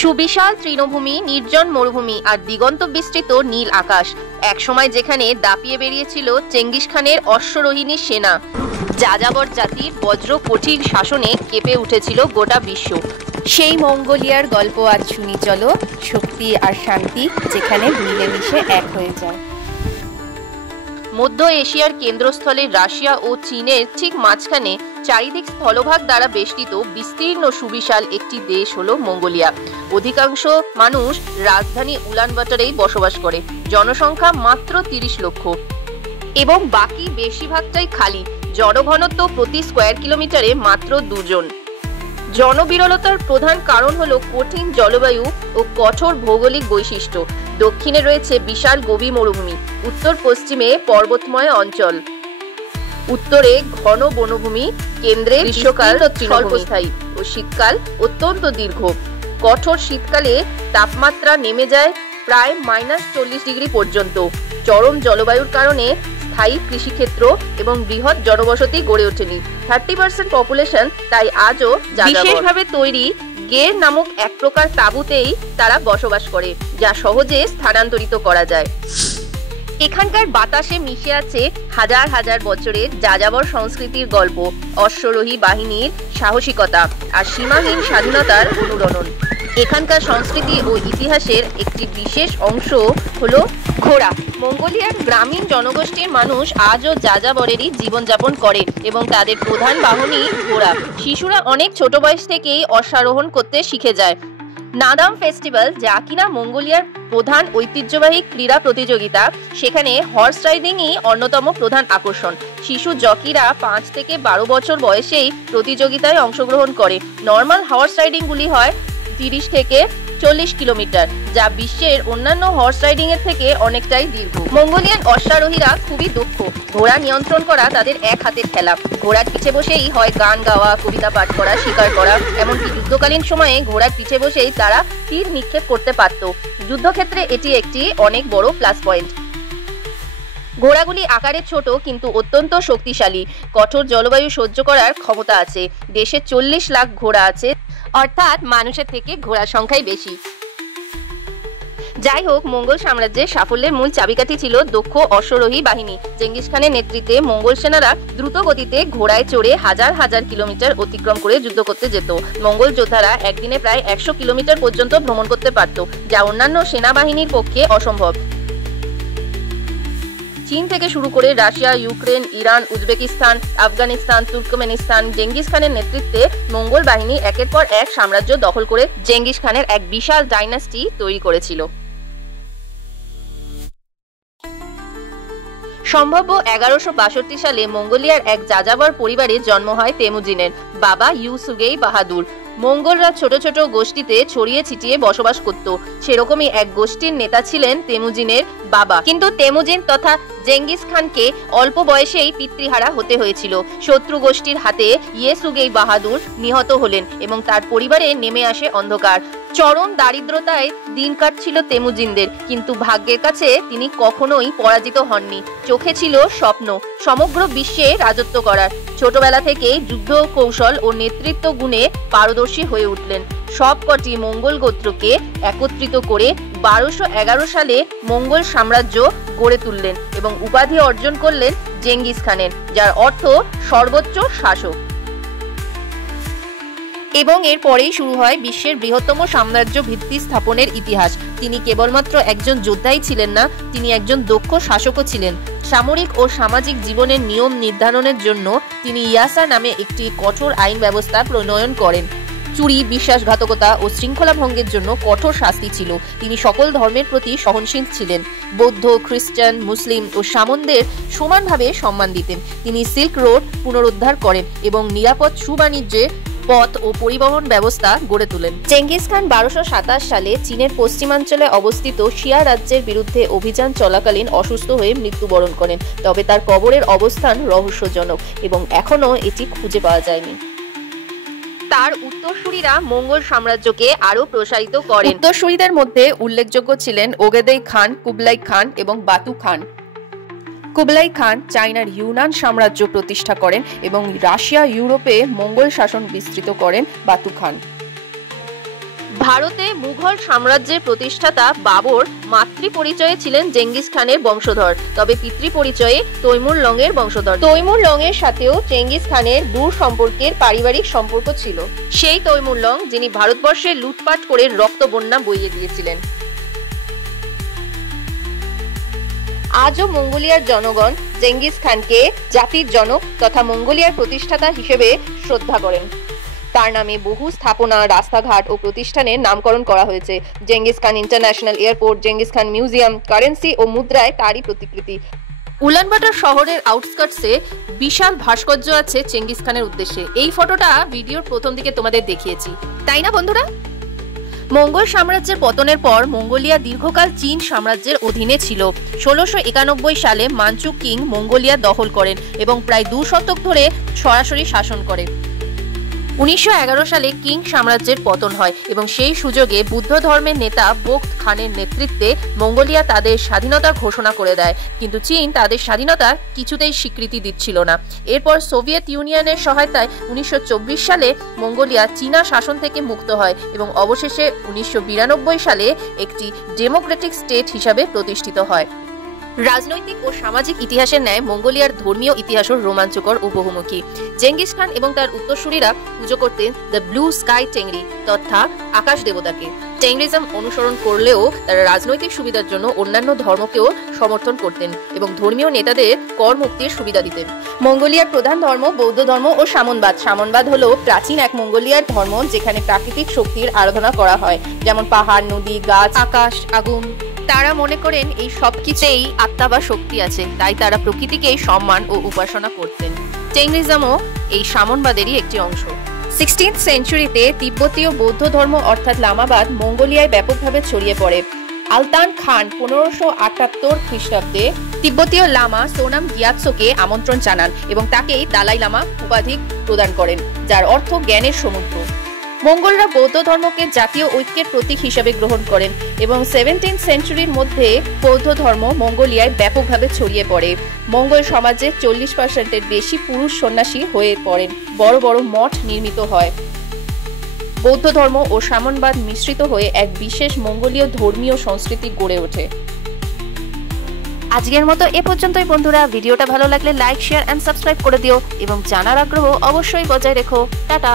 সুবিশাল তৃণভূমি, নির্জন মরুভূমি আর দিগন্ত বিস্তৃত নীল আকাশ। একসময় যেখানে দাপিয়ে বেরিয়েছিল চেঙ্গিস খানের অশ্বরোহিণী সেনা, যাযাবর জাতির বজ্র কঠিন শাসনে কেঁপে উঠেছিল গোটা বিশ্ব। সেই মঙ্গোলিয়ার গল্প আজ শুনি চলো, শক্তি আর শান্তি যেখানে মিলেমিশে এক হয়ে যায়। মধ্য এশিয়ার কেন্দ্রস্থলে রাশিয়া ও চীনের ঠিক মাঝখানে চারিদিক স্থলভাগ দ্বারা বেষ্টিত বিস্তীর্ণ সুবিশাল একটি দেশ হলো মঙ্গোলিয়া। অধিকাংশ মানুষ রাজধানী উলানবাটারেই বসবাস করে। জনসংখ্যা মাত্র 30 লক্ষ এবং বাকি বেশিরভাগটাই খালি। জনঘনত্ব প্রতি স্কোয়ার কিলোমিটারে মাত্র 2 জন। জনবিরলতার প্রধান কারণ হলো কঠিন জলবায়ু ও কঠোর ভৌগোলিক বৈশিষ্ট্য। দক্ষিণে রয়েছে বিশাল গভীর মরুভূমি, উত্তর পশ্চিমে পর্বতময় অঞ্চল, উত্তরে ঘন বনভূমি, কেন্দ্রে গ্রীষ্মকাল স্বল্পস্থায়ী ও শীতকাল অত্যন্ত দীর্ঘ। কঠোর শীতকালে তাপমাত্রা নেমে যায় প্রায় -40 ডিগ্রি পর্যন্ত। চরম জলবায়ুর কারণে স্থায়ী কৃষিক্ষেত্র এবং বৃহৎ জনবসতি গড়ে ওঠেনি। 30% পপুলেশন তাই আজও বিশেষভাবে তৈরি গের নামক এক প্রকার তাঁবুতেই তারা বসবাস করে, যা সহজে স্থানান্তরিত করা যায়। এখানকার বাতাসে মিশে আছে হাজার হাজার বছরের যাযাবর সংস্কৃতির গল্প, অশ্বরোহী বাহিনীর সাহসিকতা আর সীমাহীন স্বাধীনতার অনুরণন। এখানকার সংস্কৃতি ও ইতিহাসের একটি বিশেষ অংশ হলো ঘোড়া। মঙ্গোলিয়ার গ্রামীণ জনগোষ্ঠীর মানুষ আজও যাযাবরেরই জীবনযাপন করে এবং তাদের প্রধান বাহনই ঘোড়া। শিশুরা অনেক ছোট বয়স থেকেই অশ্বারোহণ করতে শিখে যায়। নাদাম ফেস্টিভ্যাল, যা কিনা মঙ্গোলিয়ার প্রধান ঐতিহ্যবাহী ক্রীড়া প্রতিযোগিতা, সেখানে হর্স রাইডিংই অন্যতম প্রধান আকর্ষণ। শিশু জকিরা 5 থেকে 12 বছর বয়সেই প্রতিযোগিতায় অংশগ্রহণ করে। নর্মাল হর্স রাইডিংগুলি হয় 30 থেকে 40 কিলোমিটার, যা বিশ্বের অন্যান্য হর্স রাইডিং এর থেকে অনেকটাই দীর্ঘ। মঙ্গোলিয়ান অশ্বারোহীরা খুবই দক্ষ। ঘোড়া নিয়ন্ত্রণ করা তাদের এক হাতের খেলা। ঘোড়ার পিঠে বসেই হয় গান গাওয়া, কবিতা পাঠ করা, শিকার করা, এমনকি যুদ্ধকালীন সময়ে ঘোড়ার পিঠে বসেই তারা তীর নিক্ষেপ করতে পারত। যুদ্ধক্ষেত্রে এটি একটি অনেক বড় প্লাস পয়েন্ট। ঘোড়াগুলি আকারে ছোট কিন্তু অত্যন্ত শক্তিশালী। কঠোর জলবায়ু সহ্য করার ক্ষমতা আছে। দেশে 40 লাখ ঘোড়া আছে, অর্থাৎ মানুষের থেকে ঘোড়ার সংখ্যাই বেশি। যাই হোক, মঙ্গল সাম্রাজ্যের সাফল্যের মূল চাবিকাঠি ছিল দক্ষ অশ্বরোহী বাহিনী। চেঙ্গিস খানের নেতৃত্বে মঙ্গল সেনারা দ্রুত গতিতে ঘোড়ায় চড়ে হাজার হাজার কিলোমিটার অতিক্রম করে যুদ্ধ করতে যেত। মঙ্গল যোদ্ধারা একদিনে প্রায় 100 কিলোমিটার পর্যন্ত ভ্রমণ করতে পারত, যা অন্যান্য সেনাবাহিনীর পক্ষে অসম্ভব। চীন থেকে শুরু করে Russia, Ukraine, Iran, Uzbekistan, Afghanistan, Turkmenistan, Genghis খানের নেতৃত্বে মঙ্গল বাহিনী একের পর এক সাম্রাজ্য দখল করে চেঙ্গিস খানের এক বিশাল ডাইনাস্টি তৈরি করেছিল। সম্ভব্য 1162 সালে মঙ্গোলিয়ার এক যাযাবর পরিবারে জন্ম হয় তেমুজিনের। বাবা ইউসুগেই বাহাদুর। মঙ্গলরা ছোট ছোট গোষ্ঠীতে ছড়িয়ে ছিটিয়ে বসবাস করত। সেরকমই এক গোষ্ঠীর নেতা ছিলেন তেমুজিনের বাবা। কিন্তু তেমুজিন তথা চেঙ্গিস খানকে অল্প বয়সেই পিতৃহারা হতে হয়েছিল। শত্রু গোষ্ঠীর হাতে ইয়েসুগেই বাহাদুর নিহত হলেন এবং তার পরিবারে নেমে আসে অন্ধকার। চরম দারিদ্রতায় দিন কাটছিল তেমুজিনদের, কিন্তু ভাগ্যের কাছে তিনি কখনোই পরাজিত হননি। চোখে ছিল স্বপ্ন, সমগ্র বিশ্বে রাজত্ব করার। ছোটবেলা থেকেই যুদ্ধ কৌশল ও নেতৃত্ব গুণে পারদর্শী হয়ে উঠলেন। সবকটি মঙ্গল গোত্রকে একত্রিত করে 1211 সালে মঙ্গল সাম্রাজ্য গড়ে তুললেন এবং উপাধি অর্জন করলেন চেঙ্গিস খানের, যার অর্থ সর্বোচ্চ শাসক। এবং এর পরেই শুরু হয় বিশ্বের বৃহত্তম সাম্রাজ্য ভিত্তি স্থাপনের ইতিহাস। তিনি কেবলমাত্র একজন যোদ্ধাই ছিলেন না, তিনি একজন দক্ষ শাসকও ছিলেন। সামরিক ও সামাজিক জীবনের নিয়ম নির্ধারণের জন্য তিনি ইয়াসা নামে একটি কঠোর আইন ব্যবস্থা প্রণয়ন করেন। চুরি, বিশ্বাসঘাতকতা ও শৃঙ্খলা ভঙ্গের জন্য কঠোর শাস্তি ছিল। তিনি সকল ধর্মের প্রতি সহনশীল ছিলেন। বৌদ্ধ, খ্রিস্টান, মুসলিম ও সামন্তদের সমানভাবে সম্মান দিতেন। তিনি সিল্ক রোড পুনরুদ্ধার করেন এবং নিরাপদ সুবাণিজ্যের পথ ও পরিবহন ব্যবস্থা গড়ে তোলেন। চেঙ্গিস খান 1227 সালে চীনের পশ্চিমাঞ্চলে অবস্থিত শিয়া রাজ্যের বিরুদ্ধে অভিযান চলাকালীন অসুস্থ হয়ে মৃত্যুবরণ করেন। তবে তার কবরের অবস্থান রহস্যজনক এবং এখনো এটি খুঁজে পাওয়া যায়নি। তার উত্তরসূরিরা মঙ্গল সাম্রাজ্যকে আরো প্রসারিত করেন। উত্তরসূরিদের মধ্যে উল্লেখযোগ্য ছিলেন ওগেদেই খান, কুবলাই খান এবং বাতু খান। কুবলাই খান চায়নার ইউনান সাম্রাজ্য প্রতিষ্ঠা করেন এবং রাশিয়া, ইউরোপে মঙ্গল শাসন বিস্তৃত করেন বাতু খান। ভারতে মুঘল সাম্রাজ্যের প্রতিষ্ঠাতা বাবর মাতৃ পরিচয়ে ছিলেন চেঙ্গিস খানের বংশধর, তবে পিতৃ পরিচয়ে তৈমুর লংয়ের বংশধর। তৈমুর লংয়ের সাথেও চেঙ্গিস খানের দূর সম্পর্কের পারিবারিক সম্পর্ক ছিল। সেই তৈমুর লং যিনি ভারতবর্ষে লুটপাট করে রক্ত বন্যা বইয়ে দিয়েছিলেন। আজও মঙ্গোলিয়ার জনগণ চেঙ্গিস খানকে জাতির জনক তথা মঙ্গোলিয়ার প্রতিষ্ঠাতা হিসেবে শ্রদ্ধা করেন। তার নামে বহু স্থাপনা, রাস্তাঘাট ও প্রতিষ্ঠানের নামকরণ করা হয়েছে। Genghis Khan international airport, Genghis Khan museum, currency ও মুদ্রায় তারই প্রতিকৃতি। উলানবাটার শহরের আউটস্কার্টসে বিশাল ভাস্কর্য আছে চেঙ্গিস খানের উদ্দেশ্যে। এই ফটোটা ভিডিওর প্রথম দিকে তোমাদের দেখিয়েছি, তাই না বন্ধুরা? মঙ্গল সাম্রাজ্যের পতনের পর মঙ্গোলিয়া দীর্ঘকাল চীন সাম্রাজ্যের অধীনে ছিল। 1691 সালে মানচু কিং মঙ্গোলিয়া দখল করেন এবং প্রায় 2 শতক ধরে সরাসরি শাসন করে। 1911 সালে কিং সাম্রাজ্যের পতন হয় এবং সেই সুযোগে বুদ্ধ ধর্মের নেতা বোক্ত খানের নেতৃত্বে মঙ্গোলিয়া তাদের স্বাধীনতা ঘোষণা করে দেয়, কিন্তু চীন তাদের স্বাধীনতা কিছুতেই স্বীকৃতি দিচ্ছিল না। এরপর সোভিয়েত ইউনিয়নের সহায়তায় 1924 সালে মঙ্গোলিয়া চীনা শাসন থেকে মুক্ত হয় এবং অবশেষে 1992 সালে একটি ডেমোক্রেটিক স্টেট হিসাবে প্রতিষ্ঠিত হয়। রাজনৈতিক ও সামাজিক ইতিহাসের ন্যায় মঙ্গোলিয়ার ধর্মীয় ইতিহাসও রোমাঞ্চকর ও বহুমুখী। চেঙ্গিস খান এবং তার উত্তরসূরিরা পুজো করতেন দ্য ব্লু স্কাই টেংরি তথা আকাশ দেবতাকে। টেংরিজম অনুসরণ করলেও তারা রাজনৈতিক সুবিধার জন্য অন্যান্য ধর্মকেও সমর্থন করতেন এবং ধর্মীয় নেতাদের কর মুক্তির সুবিধা দিতেন। মঙ্গোলিয়ার প্রধান ধর্ম বৌদ্ধ ধর্ম ও সামনবাদ। সামনবাদ হলো প্রাচীন এক মঙ্গোলিয়ার ধর্ম যেখানে প্রাকৃতিক শক্তির আরাধনা করা হয়, যেমন পাহাড়, নদী, গাছ, আকাশ, আগুন। তারা মনে করেন এই সবকিছুই আত্মা বা শক্তি আছে, তাই তারা প্রকৃতিকে সম্মান ও উপাসনা করতেন। চেঙ্গিজমও এই সামনবাদেরই একটি অংশ। 16th সেঞ্চুরিতে তিব্বতীয় বৌদ্ধ ধর্ম অর্থাৎ লামাবাদ মঙ্গোলিয়ায় ব্যাপকভাবে ছড়িয়ে পড়ে। আলতান খান 1578 খ্রিস্টাব্দে তিব্বতীয় লামা সোনাম গিয়াৎসোকে আমন্ত্রণ জানান এবং তাকেই দালাই লামা উপাধি প্রদান করেন, যার অর্থ জ্ঞানের সমুদ্র। মঙ্গলরা বৌদ্ধ ধর্মকে জাতীয় ঐক্যের প্রতীক হিসেবে গ্রহণ করেন এবং 17th সেঞ্চুরির মধ্যে বৌদ্ধ ধর্ম মঙ্গোলিয়ায় ব্যাপকভাবে ছড়িয়ে পড়ে। মঙ্গল সমাজে 40%-এর বেশি পুরুষ সন্ন্যাসী হয়ে পড়েন। বড় বড় মঠ নির্মিত হয়। বৌদ্ধ ধর্ম ও সামনবাদ মিশ্রিত হয়ে এক বিশেষ মঙ্গোলীয় ধর্মীয় সংস্কৃতি গড়ে ওঠে। আজকের মতো এ পর্যন্তই বন্ধুরা। ভিডিওটা ভালো লাগলে লাইক, শেয়ার এন্ড সাবস্ক্রাইব করে দিও এবং জানার আগ্রহ অবশ্যই বজায় রেখো। টাটা।